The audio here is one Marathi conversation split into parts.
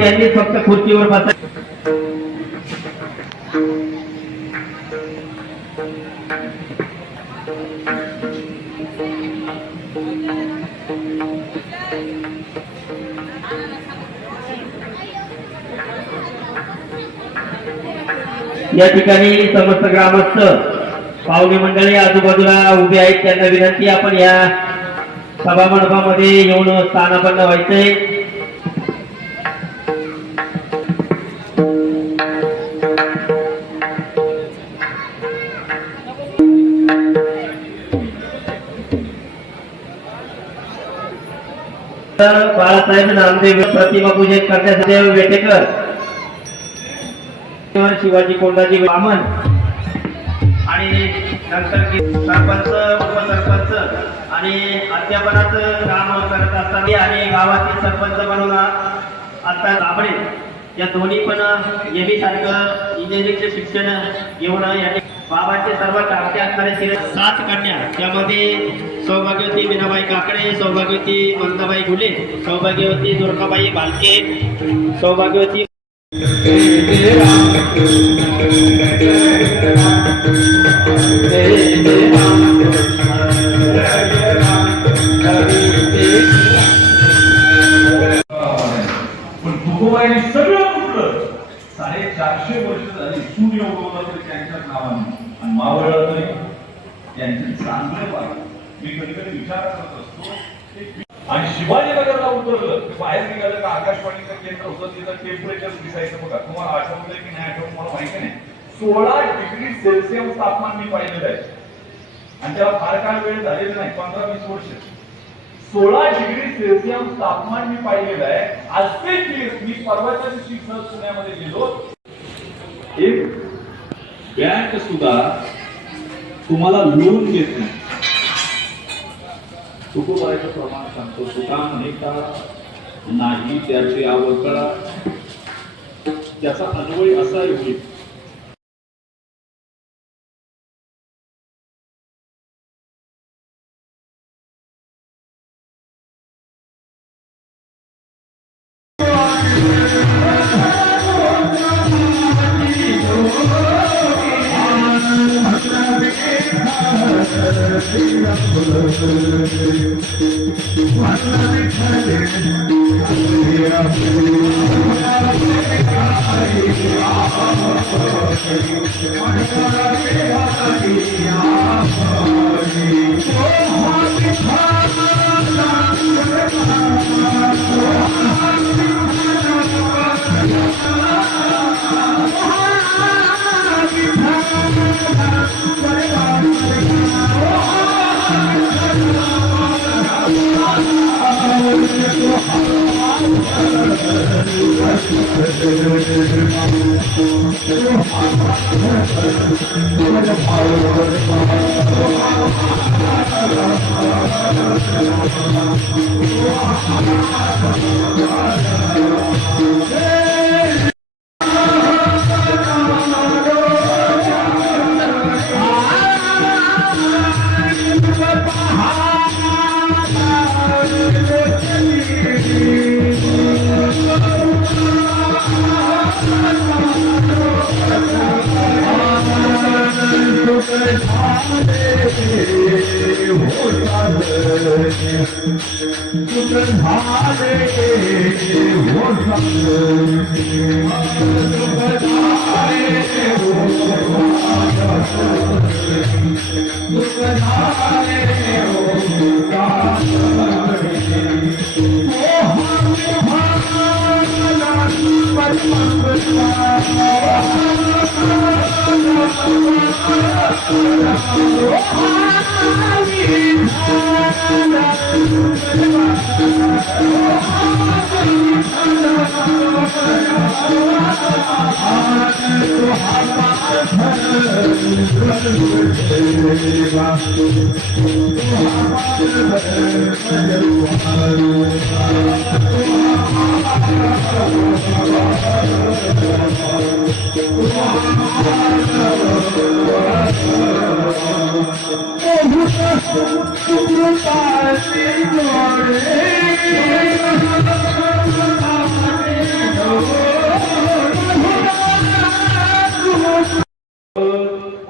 त्यांनी फक्त खुर्चीवर बसायचं. या ठिकाणी समस्त ग्रामस्थ पाहुणे मंडळी आजूबाजूला उभे आहेत, त्यांना विनंती आपण या सभा मंडपामध्ये येऊन स्थानापन्न व्हायचंय. बाळासाहेब नामदेव प्रतिमा पूजन करण्यासाठी वेटेकर, शिवाजी कोंडाजी वामन आणि नंतर सरपंच उपसरपंच आणि अध्यापनाचं काम करत असताना आणि गावातील सरपंच म्हणून आता दाबडे या दोन्ही पण एबी सारखं इंजिनिअरिंगचे शिक्षण घेऊन बाबांचे सर्व टाकते असणारे 7 कन्या, त्यामध्ये सौभाग्यवती मीनाबाई काकडे, सौभाग्यवती मंदाबाई घुले, सौभाग्यवती दुर्गाबाई भालके, सौभाग्यवती तुकोबाईने सगळं कुठलं 450 वर्ष झाली सूर्य उगवला तरी त्यांच्याच नावाने आणि मावळला तरी त्यांचं चांगलं पाहिजे. मी कधी कधी विचार करत असतो आणि शिवाजीनगरला उतरलं बाहेर निघालं का आकाशवाणीचं केंद्र होतं, तिथं टेम्परेचर दिसायचं बघा. तुम्हाला आठवतंय की नाही आठवत मला माहिती नाही. 16 डिग्री सेल्सिअस तापमान मी पाहिलेलं आहे आणि त्याला फार काळ वेळ झालेला नाही, 15-20 वर्ष. 16 डिग्री सेल्सिअस तापमान मी पाहिलेलं आहे. असे केस मी परवाच्या दिवशी पुण्यामध्ये गेलो. एक बँक सुद्धा तुम्हाला लोन देत नाही. तुकोबाईचं प्रमाण सांगतो. तुका म्हणे का नाही त्याची आवड करा, त्याचा अन्वय असा होईल.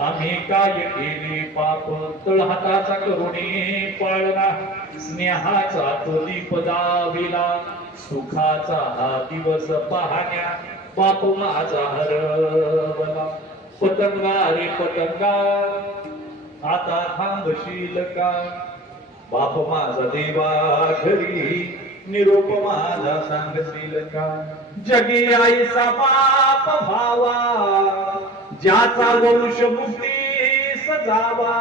आम्ही काय केले पाप तळहाताचा करुणे पाळला स्नेहाचा तो दीप दाविला सुखाचा हा दिवस पाहण्या बाप माझा हरवला पतंगा रे पतंगा आता थांबशील का बाप माझा देवा घरी निरोप माझा सांगशील का जगी आईचा बाप भावा ज्याचा वंश मुक्ती सजावा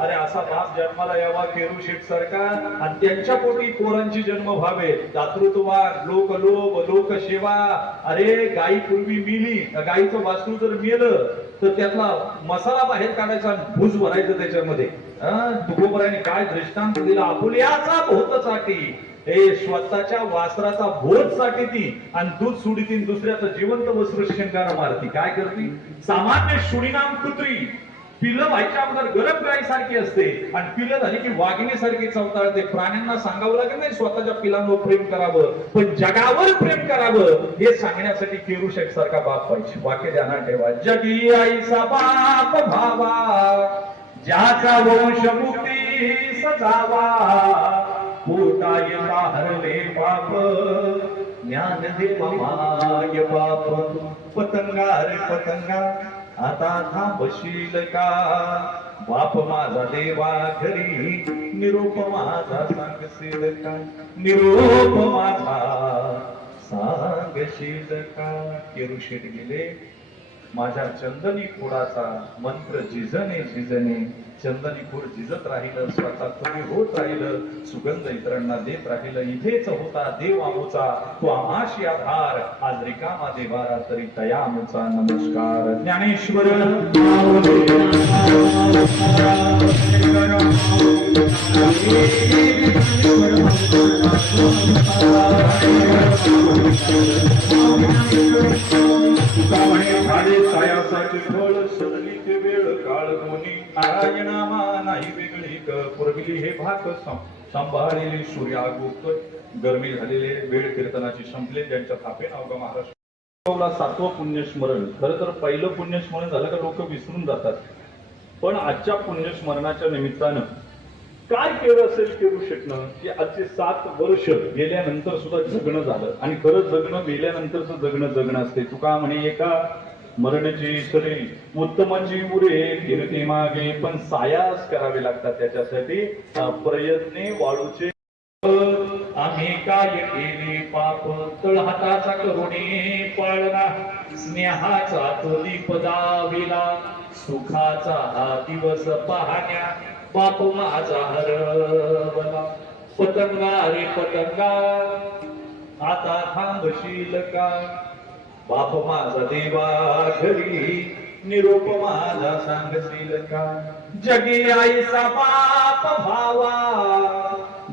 अरे असा बाप जन्माला यावा केरू शेठ सरकार आणि त्यांच्या पोटी पोरांची जन्म व्हावे दातृत्ववाद लोकलोभ लोकसेवा अरे गाई पूर्वी मिली गाईचं वास्तू जर मेलं तर त्यातला मसाला बाहेर काढायचा भूज भरायचं त्याच्यामध्ये तुकोबराने काय दृष्टांत दिला आपुल्याचा भोतसाठी हे स्वतःच्या वासराचा भोज साठी ती आणि दूध सोडीतील दुसऱ्याचं जिवंत वस्त्र शंकारा मारती काय करती सामान्य शुणीनाम कुत्री पिलं व्हायच्या अगोदर गरम गायीसारखी असते आणि पिलं झाली की वाघिणीसारखी चवताळते प्राण्यांना सांगावं लागेल नाही स्वतःच्या पिलांवर प्रेम करावं पण जगावर प्रेम करावं हे सांगण्यासाठी केरू शेठ सारखा बाप पाहिजे वाक्य ध्यानात ठेवा जगी आईचा बाप भावा ज्याचा वंश मुक्ती सजावा पोटा येता हरले पाप ज्ञान दे माय बाप पतंगा रे पतंगा आता थांबशील का बाप माझा देवा घरी निरोप माझा सांगशील का निरोप माझा सांगशील का केरू शेठ गेले माझ्या चंदनी खोडाचा मंत्र झिजणे झिजणे चंदनी खोड झिजत राहिलं स्वतः कमी होत राहिलं सुगंध इतरांना देत राहिलं इथेच होता देव आमोचा तो आमाशी आधार आज रिकामा देवारा तरी तया आमोचा नमस्कार ज्ञानेश्वर सायासाची फळ सरली ते वेळ काळ कोणी नारायणामा नाही वेगळी पुरविली हे भाग सांभाळलेली सूर्या गुप्त गरमी झालेले वेळ कीर्तनाची संपले ज्यांच्या थापे नाव ग महाराष्ट्र सातवं पुण्यस्मरण खरं तर पहिलं पुण्यस्मरण झालं का लोक विसरून जातात पण आजच्या पुण्यस्मरणाच्या निमित्तानं काय केलं असेल केरू शकणं की आजचे 7 वर्ष गेल्यानंतर सुद्धा जगणं झालं आणि खरं जगणं गेल्यानंतरच जगणं असते तुका म्हणे एका मरणची सरे उत्तमाची उरे कीर्ती मागे पण सायास करावे लागतात त्याच्यासाठी प्रयत्ने वाळूचे आम्ही काय केले पाप तळहाताचा करुणे पाळला स्नेहाचा तो दीप दाविला सुखाचा हा दिवस पाहण्या बाप माझा हरवला पतंगा रे पतंगा आता थांबशील का बाप माझा देवा घरी निरोप माझा सांगशील का जगी आईचा बाप भावा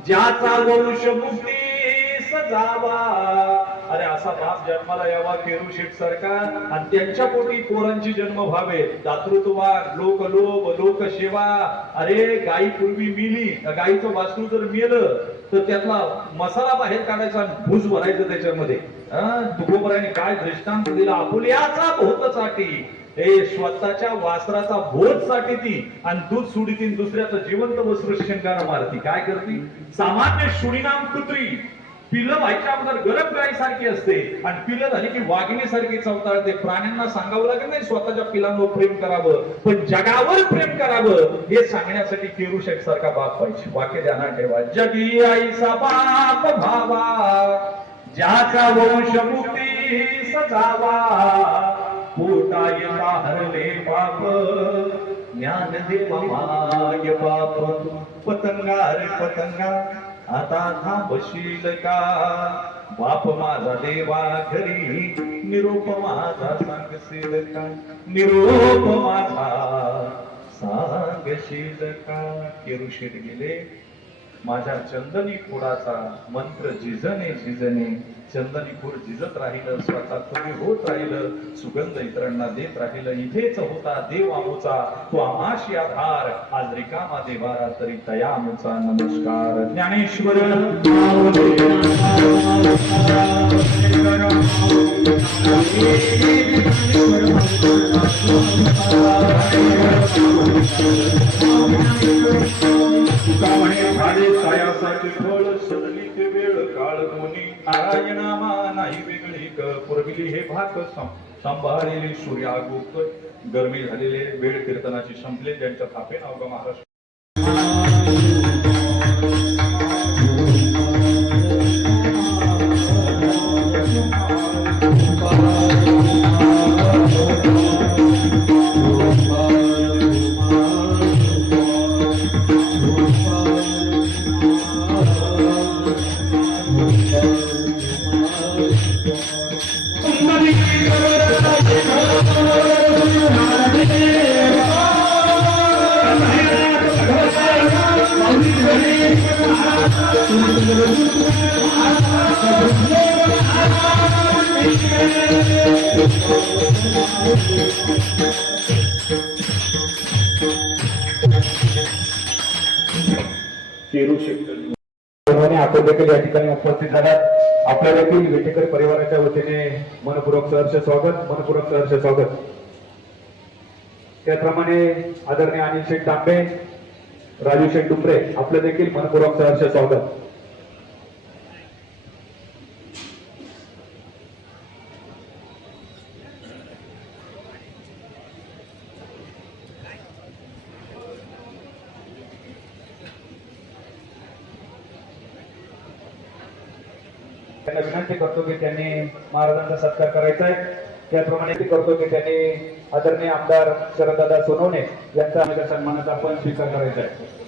ज्याचा वंश मुक्ती सजावा अरे असा बाप जन्माला यावा केरू शेठ सरकार आणि त्यांच्या पोटी पोरांची जन्म व्हावे दातृत्ववाद लोकलोभ लोकसेवा अरे गाई पूर्वी मिली गाईचं वास्तू जर मेलं तर त्यातला मसाला बाहेर काढायचा भूज भरायचं त्याच्यामध्ये तुकोबराने काय दृष्टांत दिला आपुल्याचा भोतसाठी हे स्वतःच्या वासराचा भोज साठी ती आणि दूध सोडीतील दुसऱ्याचं जिवंत वस्त्र शंकारा मारती काय करती सामान्य शुणीनाम कुत्री पिलं व्हायच्या अगोदर गरम गायीसारखी असते आणि पिलं झाली की वाघिणीसारखी चवताळते प्राण्यांना सांगावं लागेल नाही स्वतःच्या पिलांवर प्रेम करावं पण जगावर प्रेम करावं हे सांगण्यासाठी केरू शेठ सारखा बाप पाहिजे वाक्य ध्यानात ठेवा जगी आईचा बाप भावा ज्याचा वंश मुक्ती सजावा पोटा येता हरले पाप ज्ञान दे माय बाप पतंगा रे पतंगा आता थांबशील का बाप माझा देवा घरी निरोप माझा सांगशील का निरोप माझा सांगशील का केरुशील गेले माझ्या चंदनी खोडाचा मंत्र झिजणे झिजणे चंदनी खोड झिजत राहिलं स्वतः कमी होत राहिलं सुगंध इतरांना देत राहिलं इथेच होता देव आमोचा तो आमाशी आधार आज रिकामा देवारा तरी तया आमोचा नमस्कार ज्ञानेश्वर झाले सायासाचे फळ सदली ते वेळ काळ दोन्ही नारायणामा नाही वेगळी पुरविली हे भाग सांभाळलेली सूर्या गुप्त गरमी झालेले वेळ कीर्तनाची संपले ज्यांच्या थापे नाव ग महाराष्ट्र आपण देखील या ठिकाणी उपस्थित झाल्यात आपल्या देखील वेटेकर परिवाराच्या वतीने मनपूर्वक सहर्ष स्वागत मनपूर्वक सहर्ष स्वागत त्याप्रमाणे आदरणीय अनिल शेठ तांबे राजू शेठ डुंबरे आपलं देखील मनपूर्वक सहर्ष स्वागत त्यांना विनंती करतो की त्यांनी महाराजांचा सत्कार करायचा आहे त्याप्रमाणे करतो की त्यांनी आदरणीय आमदार शरददादा सोनवणे यांचा सन्मानाचा आपण स्वीकार करायचा आहे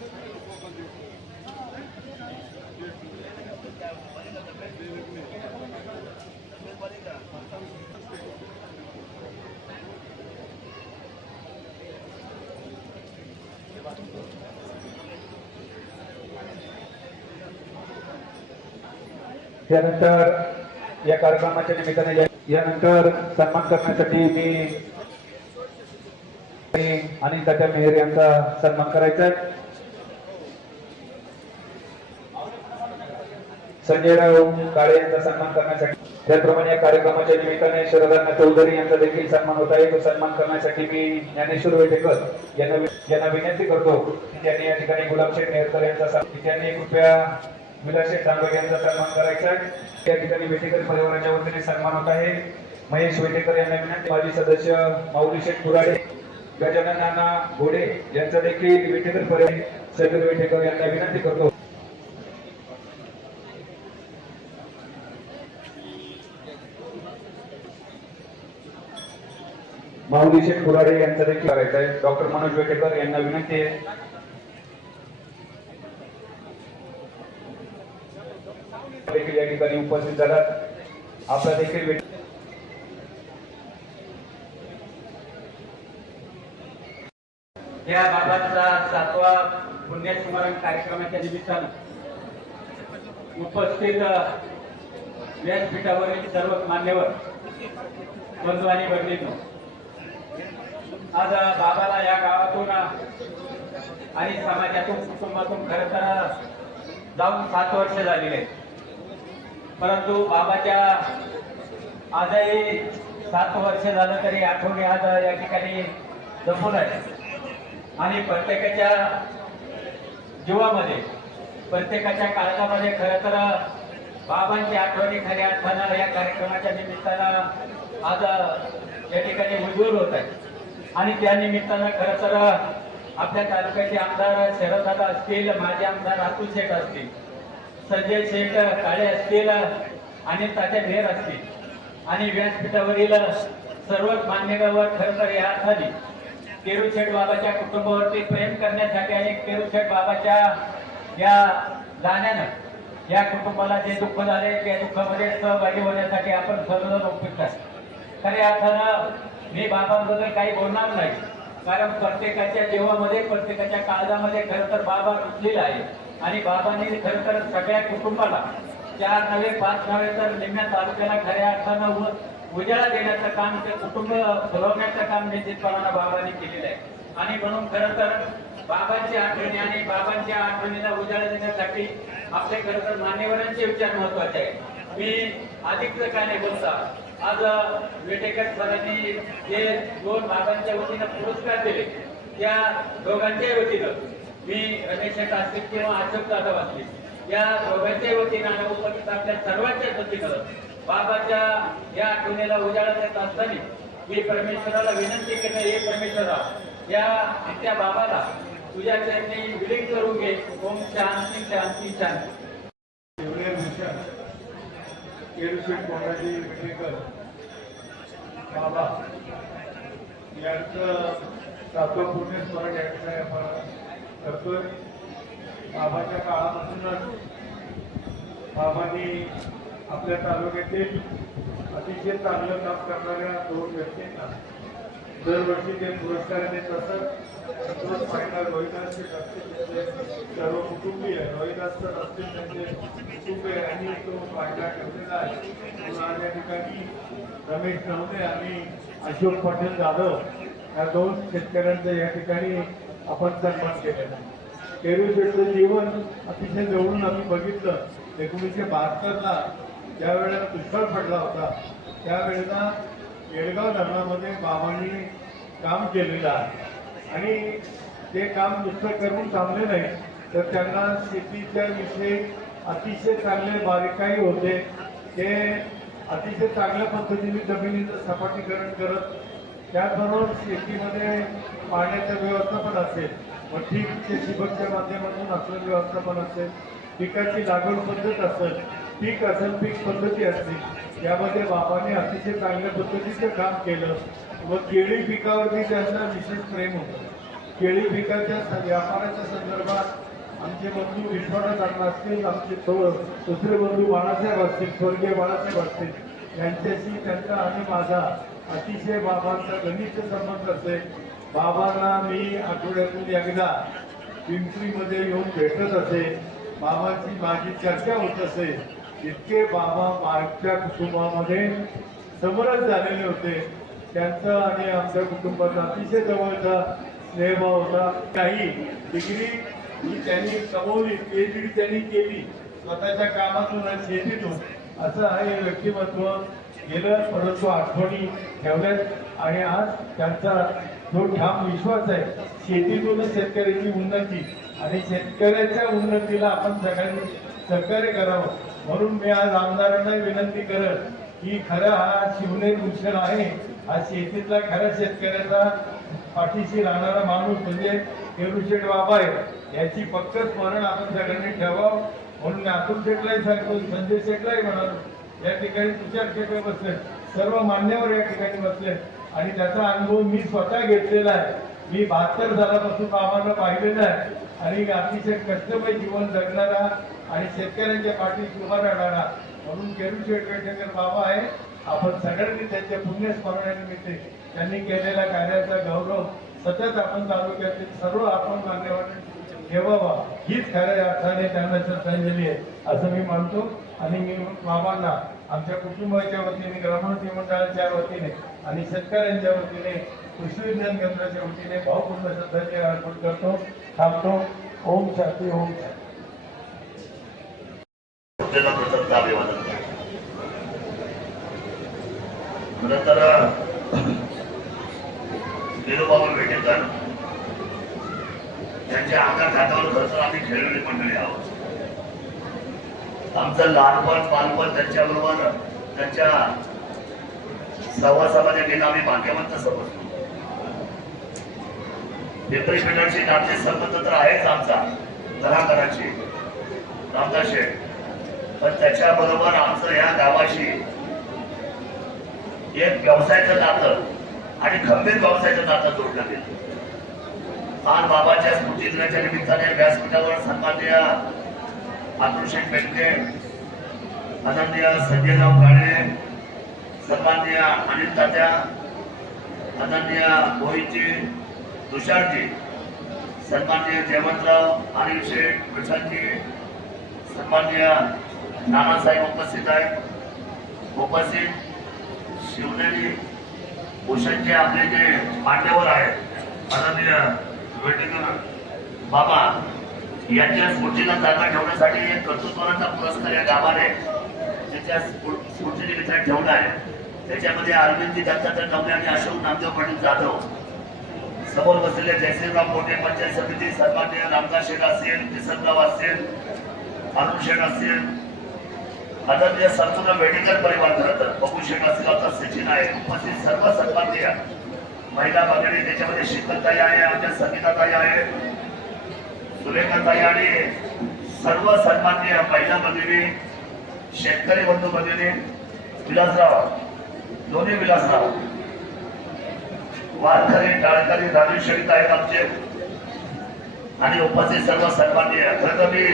यानंतर या कार्यक्रमाच्या निमित्ताने यानंतर सन्मान करण्यासाठी मी आणि तात्या मेहर यांचा सन्मान करायचा आहे संजयराव काळे यांचा सन्मान करण्यासाठी त्याप्रमाणे या कार्यक्रमाच्या निमित्ताने शरदांना चौधरी यांचा देखील सन्मान होत आहे तो सन्मान करण्यासाठी मी ज्ञानेश्वर वेटेकर यांना विनंती करतो की त्यांनी या ठिकाणी गुलाबशेठ नेरकर यांचा त्यांनी कृपया विलासशेठ तांबे यांचा सन्मान करायचा आहे त्या ठिकाणी वेटेकर परिवाराच्या वतीने सन्मान होत आहे महेश वेटेकर यांना विनंती माजी सदस्य माऊली शेठ कुराडे गजानन नाना घोडे यांचा देखील वेटेकर परिवार सगळे वेटेकर यांना विनंती करतो माऊली शेठ कुराडे यांचा देखील करायचा आहे डॉक्टर मनोज वेटेकर यांना विनंती आहे देखील या ठिकाणी उपस्थित झालात आपला देखील या बाबांचा 7वा पुण्यस्मरण कार्यक्रमाच्या निमित्तानं उपस्थित व्यासपीठावरील सर्व मान्यवर बंधू आणि भगिनींनो आज बाबाला या गावातून आणि समाजातून कुटुंबातून खरं तर जाऊन 7 वर्ष झालेले आहेत परंतु बाबाच्या आजही 7 वर्ष झालं तरी आठवणी आज या ठिकाणी जपून आहे आणि प्रत्येकाच्या जीवामध्ये प्रत्येकाच्या काळजामध्ये खरं तर बाबांची आठवणी खरी आठवण या कार्यक्रमाच्या निमित्तानं आज या ठिकाणी उज्ज्वल होत आहे आणि त्या निमित्तानं खरं तर आपल्या तालुक्याचे आमदार शरददादा असतील माजी आमदार अतुल शेठ असतील संजय शेठ काळे असतील आणि तात्या मेहर असतील आणि व्यासपीठावरील सर्वच मान्यवर खरं तर या अर्थाने केरुशेठ बाबाच्या कुटुंबावरती प्रेम करण्यासाठी आणि केरुशेठ बाबाच्या या गाण्यानं या कुटुंबाला जे दुःख झाले त्या दुःखामध्ये सहभागी होण्यासाठी आपण सर्वजण उपयुक्त आहे. खऱ्या अर्थानं मी बाबांबद्दल काही बोलणार नाही, कारण प्रत्येकाच्या जीवामध्ये प्रत्येकाच्या काळजामध्ये खरं तर बाबा रुजलेला आहे आणि बाबांनी खरं तर सगळ्या कुटुंबाला 4 नव्हे 5 नव्हे तर निम्म्या तालुक्याला खऱ्या अर्थानं उजाळा देण्याचं काम, ते कुटुंब फुलवण्याचं काम निश्चितपणानं बाबांनी केलेलं आहे. आणि म्हणून खरं तर बाबांची आठवणी आणि बाबांच्या आठवणीला उजाळा देण्यासाठी आपले खरं तर मान्यवरांचे विचार महत्वाचे आहे. मी अधिक काय नाही बोलता, आज वेटेकर सरांनी जे 2 बाबांच्या वतीनं पुरस्कार दिले त्या दोघांच्या वतीनं मी रमेश असतील किंवा अशोक जाधव असतील या दोघांच्या वतीनं आणि उपस्थित आपल्या सर्वांच्याच वतीनं बाबाच्या या आठवणीला उजाळा देत असताना मी परमेश्वराला विनंती करणे, हे परमेश्वरा या आमच्या बाबाला तुझ्या चरणी विलीन करून घे. ओम शांती शांती शांती. एवढे मिशन केळुशेठ कोंडाजी वेटेकर बाबा यांचं 7वं पुण्यस्मरण या ठिकाणी आपण करतोय. बाबाच्या काळापासूनच बाबांनी आपल्या तालुक्यातील अतिशय चांगलं काम करणाऱ्या 2 व्यक्तींना दरवर्षी ते पुरस्कार देत असत. संतोष पायकर रोहिदास असतील, सर्व कुटुंबीय रोहिदास असतील त्यांचे कुटुंबीय यांनी तो फायदा केलेला आहे. म्हणून या ठिकाणी रमेश नवते आणि अशोक पाटील जाधव या 2 शेतकऱ्यांचं या ठिकाणी आपण सन्मान केलेला आहे. केळुशेठचं जीवन अतिशय जवळून आम्ही बघितलं. 1972ला ज्या वेळेला दुष्काळ पडला होता त्यावेळेला येळगाव धरणामध्ये बाबांनी काम केलेलं आहे आणि ते काम नुसतं करून थांबले नाही तर त्यांना शेतीच्या विषयी अतिशय चांगले बारीकाई होते. ते अतिशय चांगल्या पद्धतीने जमिनीचं सपाटीकरण करत, त्याचबरोबर शेतीमध्ये पाण्याचं व्यवस्थापन असेल, मग ठीक ठिबकच्या माध्यमातून असलं व्यवस्थापन असेल, पिकाची लागवड पद्धत असेल, पीक असेल, पीक पद्धती असतील, यामध्ये बाबांनी अतिशय चांगल्या पद्धतीचं काम केलं. व केळी पिकावरती त्यांना विशेष प्रेम होतं. केळी पिकाच्या व्यापाराच्या संदर्भात आमचे बंधू विश्वनाथ अण्णा असतील, आमचे दुसरे बंधू बाळासाहेब असतील, स्वर्गीय बाळासाहेब असतील, यांच्याशी त्यांचा आणि माझा अतिशय बाबांचा घनिष्ठ संबंध असेल. बाबांना मी आठवड्यातून एकदा पिंपरीमध्ये येऊन भेटत असे, बाबांची माझी चर्चा होत असे. इतके बाबा मागच्या कुटुंबामध्ये समरस झालेले होते. त्यांचं आणि आमच्या कुटुंबाचा अतिशय जवळचा स्नेहभाव होता. काही डिग्री ही त्यांनी कमवली, PhD त्यांनी केली स्वतःच्या कामातून आणि शेतीतून. असं आहे व्यक्तिमत्व गेलं, परंतु आठवणी ठेवल्यात आणि आज त्यांचा जो ठाम विश्वास आहे शेतीतूनच शेतकऱ्याची उन्नती आणि शेतकऱ्याच्या उन्नतीला आपण सगळ्यांनी सहकार्य करावं. म्हणून मी आज आमदारांना विनंती करत की खरा हा शिवनेरी भूषण आहे, हा शेतीतला खऱ्या शेतकऱ्याचा पाठीशी राहणारा माणूस म्हणजे केळुशेठ बाबा आहे. याची पक्क स्मरण आपण सगळ्यांनी ठेवावं. म्हणून अतुल शेठलाही सांगतो, संजय शेठलाही म्हणालो, या ठिकाणी तुषार शेठ बसले, सर्व मान्यवर या ठिकाणी बसले आणि त्याचा अनुभव मी स्वतः घेतलेला आहे. मी 72 सालापासून बाबांना पाहिलेलं आहे आणि अतिशय कष्टमय जीवन जगणारा आणि शेतकऱ्यांच्या पाठीशी उभा राहणारा म्हणून केळुशेठ वेटेकर बाबा आहे. आपण सगळ्यांनी त्यांच्या पुण्यस्मरणानिमित्त त्यांनी केलेल्या कार्याचा गौरव सतत आपण तालुक्यातील सर्व आपण मान्यवरांनी ठेवावा, हीच खऱ्या अर्थाने त्यांना श्रद्धांजली आहे असं मी मानतो. आणि मी बाबांना आमच्या कुटुंबाच्या वतीने, ग्रामोन्नती मंडळाच्या वतीने आणि शेतकऱ्यांच्या वतीने, कृषी विज्ञान केंद्राच्या वतीने भावपूर्ण श्रद्धांजली अर्पण करतो. थांबतो. ओम शांती. ओम शांती. अभिवादन. खरं तर विनोबाबा वेटेकर त्यांच्या अंगात हातावर खरं तर आम्ही खेळलेली मंडळी आहोत. आमचं लहानपण बालपण त्यांच्याबरोबर त्यांच्या सहवासामध्ये गेलं. आम्ही भाग्यवंत समजतो. पिंपरी पेठाची नाते संबंध तर आहेच आमचा घराघराची, रामदास शेठ, पण त्याच्याबरोबर आमचं या गावाशी एक व्यवसायाचं नातं आणि खंबीर व्यवसायाचं नातं जोडलं गेलं. आज बाबाच्या स्मृती दिनाच्या निमित्ताने व्यासपीठावर सन्माननीय मातृशेठ बेटके, आदरणीय संजयराव काळे, सन्माननीय अनिल तात्या, आदरणीय मोहितजी, तुषारजी, सन्माननीय जयवंतराव, अनिल शेठ, प्रशांतजी, सन्माननीय नानासाहेब उपस्थित आहेत. उपस्थित शिवनेरी भूषणचे आपले जे मान्यवर आहेत, आदरणीय वेटेकर बाबा यांच्या स्मृतीला जागा ठेवण्यासाठी एक कर्तृत्वाचा पुरस्कार या गावाने त्याच्या स्मृतीनिमित्त ठेवला आहे. त्याच्यामध्ये अरविंदजी दत्तात्रय नवले आणि अशोक नामदेव पाटील जाधव, समोर बसलेले जयसिंगराव मोठे पंचायत समिती, सन्माननीय रामदास शेठ असतील, किसनराव असतील, अरुण शेठ असतील, आदरणीय संपूर्ण वेडेकर परिवार, खरं तर बघू शेठ असतील, आता सचिन आहे, उपस्थित सर्व सन्माननीय महिला भगिनी, त्याच्यामध्ये शीतलताई आहे, आमच्या संगीताताई आहे, सुरेखाताई आणि सर्व सन्माननीय महिला भगिनी, शेतकरी बंधू भगिनी, विलासराव, दोन्ही विलासराव, वारकरी, टाळकरी, राजू शेठ आहेत आमचे आणि उपस्थित सर्व सन्माननीय. खरं तर मी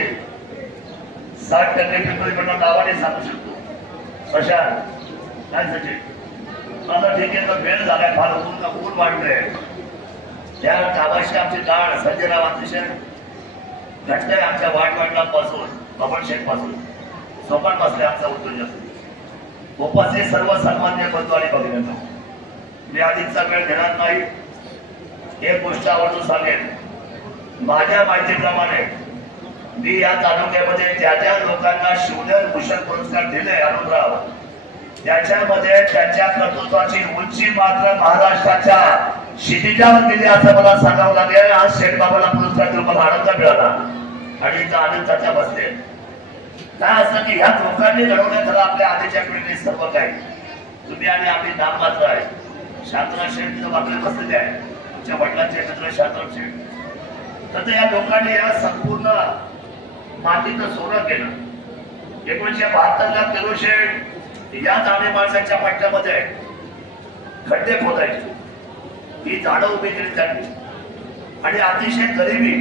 60% पिंपरीकडनं नावाने सांगू शकतो. प्रशांत काय सचिन माझा ठीक आहे, तर वेळ झालाय, फार ऊन वाढलंय. त्या गावाशी आमची डाळ संजयराव अतिशय घट्ट आहे. आमच्या वाटवाडलापासून बबनशेठ पासून सोपान बसले आमचा उद्योजक. उपस्थित सर्व सन्मान्य बंधू आणि भगिनींनो, मी आधीचा वेळ घेणार नाही. एक गोष्ट आवर्जून सांगेन, माझ्या माहितीप्रमाणे मी या तालुक्यामध्ये ज्या ज्या लोकांना शिवनेरी भूषण पुरस्कार दिले अनुराव, त्याच्यामध्ये त्यांच्या कर्तृत्वाची उंची मात्र महाराष्ट्राच्या क्षितिजावर दिली असं मला सांगावं लागेल. आज शेठ बाबाला पुरस्कार देऊन मला आनंद मिळाला आणि इथं आनंदाच्या बसले. काय असतं की ह्या लोकांनी घडवण्यात आलं आपल्या आधीच्या पिढीने सर्व काही. तुम्ही आणि आम्ही नाम मात्र आहे. शांतराव शेठ तिथं आपले बसलेले आहे, तुमच्या वडिलांचे मित्र शांतराव शेठ. तर या लोकांनी या संपूर्ण मातीचं सोनं केलं. 1972ला केलो शेठ या जाणे माणसाच्या पट्ट्यामध्ये खड्डे खोदायचे, ही झाडं उभी केली त्यांनी आणि अतिशय गरिबी,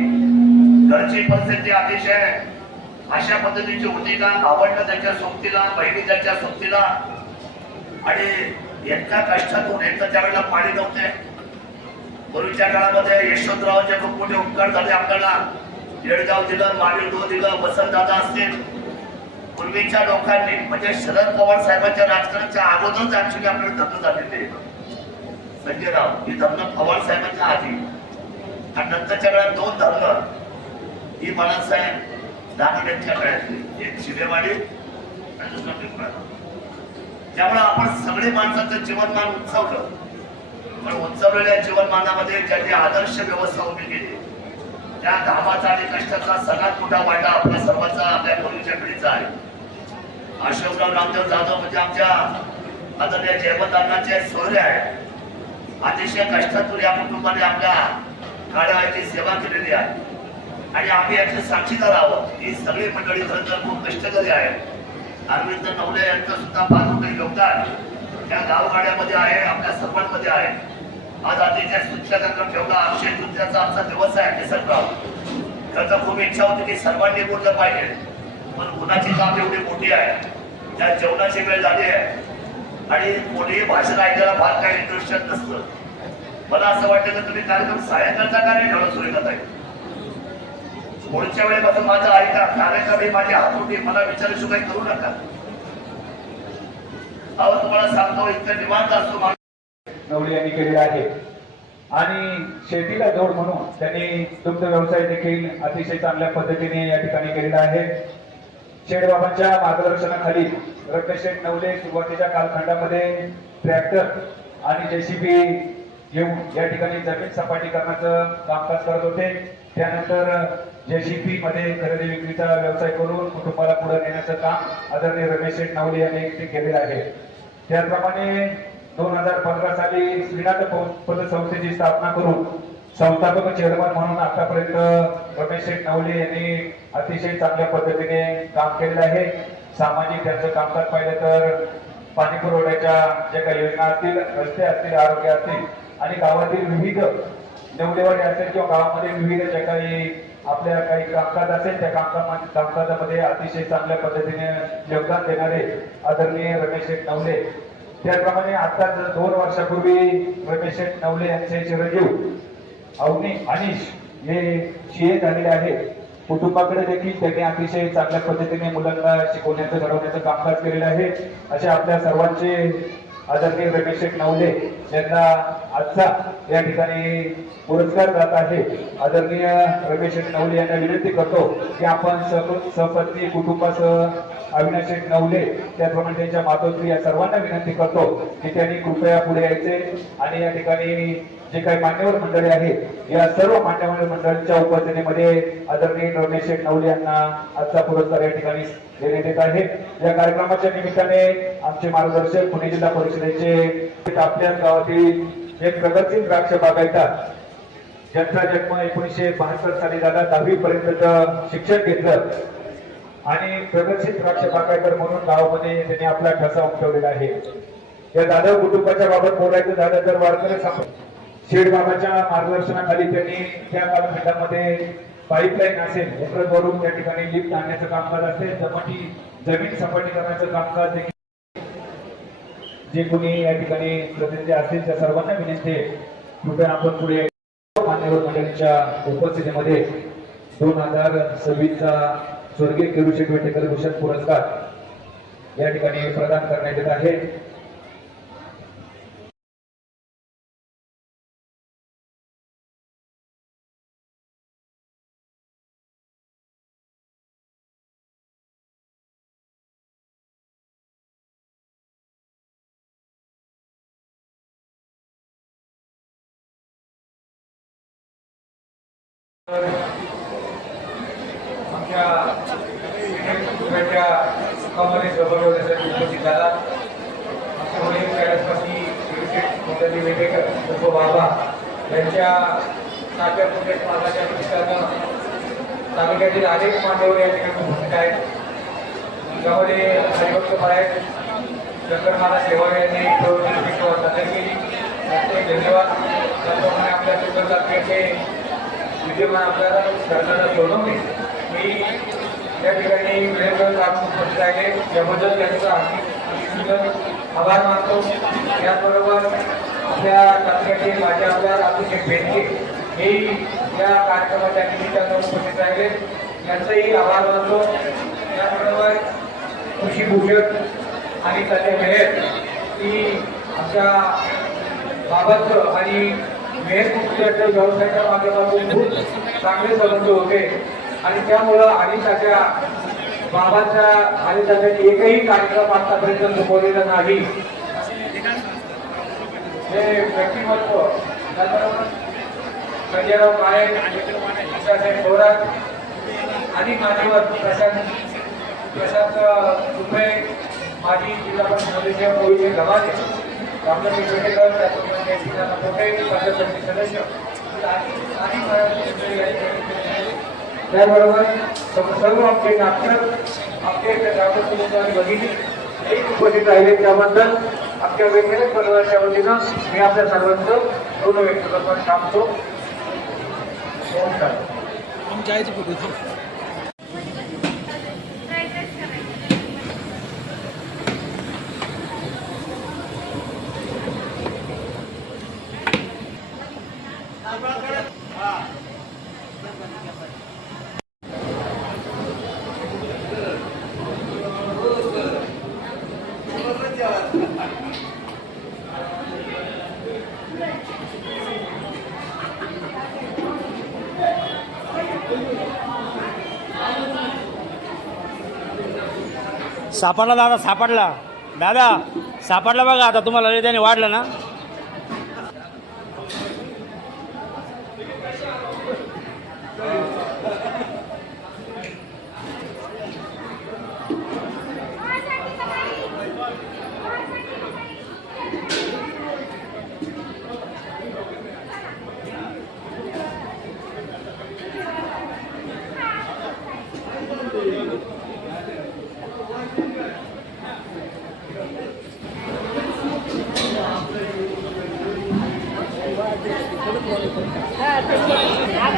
घरची परिस्थिती अतिशय अशा पद्धतीची होती का आवडणं त्यांच्या सोबतीला, बहिणी त्यांच्या सोबतीला आणि इतका कष्टातून येतं त्यावेळेला पाणी नव्हते. पूर्वीच्या काळामध्ये यशवंतरावांचे खूप मोठे उपकार झाले आपल्याला. येडगाव दिलं, माविलगाव दिलं, वसंतदादा असतील. पूर्वीच्या लोकांनी म्हणजे शरद पवार साहेबांच्या राजकारणाच्या अगोदरच ऍक्च्युली आपल्याला धरणं झालेले. संजयराव ही धरणं पवार साहेबांच्या आधी आणि नंतरच्या काळात 2 धरणं ही बाळासाहेब दानवेंच्या काळातली, एक शिवेवाडी आणि दुसरं पिंपळा. त्यामुळे आपण सगळे माणसाचं जीवनमान उंचावलं, पण उंचावलेल्या जीवनमानामध्ये ज्यांनी आदर्श व्यवस्था उभी केली त्या धामाचा आणि कष्टाचा सगळ्यात मोठा वाटा आपल्या सर्वांचा, आपल्या पूर्वीच्या पिढीचा आहे. अशोकराव नामदेव जाधव म्हणजे आमच्या आदरणीय जयवंत अण्णांचे सोयरे आहे. अतिशय कष्टातून या कुटुंबाने आपल्या काळाची सेवा केलेली आहे आणि आम्ही याचे साक्षीदार आहोत. ही सगळी मंडळी खरं तर खूप कष्टकरी आहेत. अरविंद नवले यांचं सुद्धा फार मोठे योगदान त्या गावगाड्यामध्ये आहे, आपल्या सर्वांमध्ये आहे. आज अतिशय सुच्चा कार्यक्रम ठेवला. अक्षय तृतीयाचा आमचा दिवस आहे किसनराव. खरं तर खूप इच्छा होती की सर्वांनी बोललं पाहिजे, पण उन्हाची काम एवढी मोठी आहे, त्या जेवणाची वेळ झाली आहे आणि कोणीही भाषण ऐकायला फार काही इंटरेस्ट नसतं. मला असं वाटतं की तुम्ही कार्यक्रम सायंकाळचा का नाही ठेवला सुरू करत आहे. पुढच्या वेळेपासून माझं ऐका, कार्यक्रम ही माझी हातोटी, मला विचारल्याशिवाय काही करू नका. अहो तुम्हाला सांगतो इतकं निवांत असतो नवले यांनी केलेला आहे आणि शेतीला जोड म्हणून त्यांनी दुग्ध व्यवसाय देखील अतिशय चांगल्या पद्धतीने या ठिकाणी केलेला आहे. शेठबाबांच्या मार्गदर्शनाखाली रत्नशेठ नवले सुरुवातीच्या कालखंडामध्ये ट्रॅक्टर आणि जेसीबी घेऊन या ठिकाणी जमीन सपाटीकरणाचं कामकाज करत होते. त्यानंतर जेसीबी मध्ये खरेदी विक्रीचा व्यवसाय करून कुटुंबाला पुढे नेण्याचं काम आदरणीय रमेश शेठ नवले यांनी केलेलं आहे. त्याचप्रमाणे 2015 साली श्रीनाथ पतसंस्थेची स्थापना करून संस्थापक चेअरमन म्हणून आतापर्यंत रमेश शेठ नवले यांनी अतिशय चांगल्या पद्धतीने काम केलेलं आहे. सामाजिक त्यांचं कामकाज पाहिलं तर पाणी पुरवठ्याच्या ज्या काही योजना असतील, रस्ते असतील, आरोग्य असतील आणि गावातील विविध नवलेवाडी असेल किंवा गावामध्ये विविध ज्या काही आपल्या काही कामकाज असेल त्या कामकाजामध्ये अतिशय चांगल्या पद्धतीने योगदान देणारे आदरणीय रमेश शेठ नवले, त्याप्रमाणे आताच 2 वर्षापूर्वी रमेश शेठ नवले यांचे चिरंजीव अनिश हे सीए झालेले आहेत. कुटुंबाकडे देखील त्यांनी अतिशय चांगल्या पद्धतीने मुलांना शिकवण्याचं घडवण्याचं कामकाज केलेलं आहे. असे आपल्या सर्वांचे आदरणीय रमेश शेठ नवले यांना आजचा या ठिकाणी पुरस्कार जात आहे. आदरणीय रमेश शेठ नवले यांना विनंती करतो की आपण सपत्नी कुटुंबासह अविनाश शेठ नवले त्याचप्रमाणे त्यांच्या मातोश्री या सर्वांना विनंती करतो की त्यांनी कृपया पुढे यायचे आणि या ठिकाणी जे काही मान्यवर मंडळी आहेत या सर्व मान्यवर मंडळींच्या उपस्थितीमध्ये आदरणीय रमेश शेठ नवले यांना आजचा पुरस्कार या ठिकाणी देण्यात येत आहे. या कार्यक्रमाच्या निमित्ताने आमचे मार्गदर्शक पुणे जिल्हा परिषदेचे आपल्या गावातील एक प्रगतशील द्राक्ष बागायतदार ज्यांचा जन्म 1972 साली झाला, 10वी पर्यंत शिक्षण घेतलं आणि प्रगतशील द्राक्ष बागायतदार म्हणून गावामध्ये त्यांनी आपला ठसा उमटवलेला आहे. या जाधव कुटुंबाच्या बाबत बोलायचं झालं तर वारकरी शेठ बाबाच्या मार्गदर्शनाखाली त्यांनी त्या कालखंडामध्ये पाईपलाईन असेल वरून त्या ठिकाणी लिफ्ट आणण्याचं कामकाज असेल, जमीन सपाटीकरणाचं कामकाज देखील जे कोणी या ठिकाणी प्रतिनिधी असतील त्या सर्वांना विनंती आहे कृपया आपण पुढे मान्यवर मंडळींच्या उपस्थितीमध्ये 2026चा स्वर्गीय केळू शेठ वेटेकर भूषण पुरस्कार या ठिकाणी प्रदान करण्यात येत आहे. आमच्या सुखामध्ये सहभागी होण्यासाठी उपस्थित झाला. आमच्या वडील कैलासवासी वेटेकर बाबा यांच्या नाट्य प्रोजेक्ट मार्गाच्या निमित्तानं तालुक्यातील अनेक मान्यवर या ठिकाणी उपस्थित आहेत. त्यामध्ये हरिभक्त महाराज शंकरमाला सेवा यांनी सादर केली. त्यांचे धन्यवाद. त्याप्रमाणे आपल्या सुंदर तालुक्याचे विद्यमान आपल्याला सरकारला सोडवणे मी या ठिकाणी वेळेवर काम करत राहिले याबद्दल त्यांचा आभार मानतो. याचबरोबर आपल्या तालुक्याचे माझे आमदार अभिषेक बेनके हे या कार्यक्रमाच्या निमित्तानं उपस्थित राहिले यांचाही आभार मानतो. याचबरोबर कृषी भूषण आणि त्याचे मेहर ही आमच्या बाबांचं आणि मेहर कुटुंबाच्या व्यवसायाच्या माध्यमातून खूप चांगले संबंध होते आणि त्यामुळं अनिशाच्या बाबांच्या अनिशासाठी एकही कार्यक्रम आतापर्यंत चुकवलेला नाही. हे व्यक्तिमत्व संजयराव काळे, विशासाहेब थोरात आणि मान्यवर प्रशांत रुपये, माजी जिल्हा परिषद सदस्य मोहिते गव्हाणे, रामदास वेटेकर, सदस्य त्याबरोबर सर्व आमचे नाटक आपले भगिनी एक उपस्थित राहिले त्याबद्दल आमच्या वेगवेगळ्या परिवाराच्या वतीनं मी आपल्या सर्वांचं ऋण व्यक्त करतो सांगतो. सापडला दादा, सापडला दादा, सापडला बघा. आता तुम्हाला त्याने वाढलं ना. आता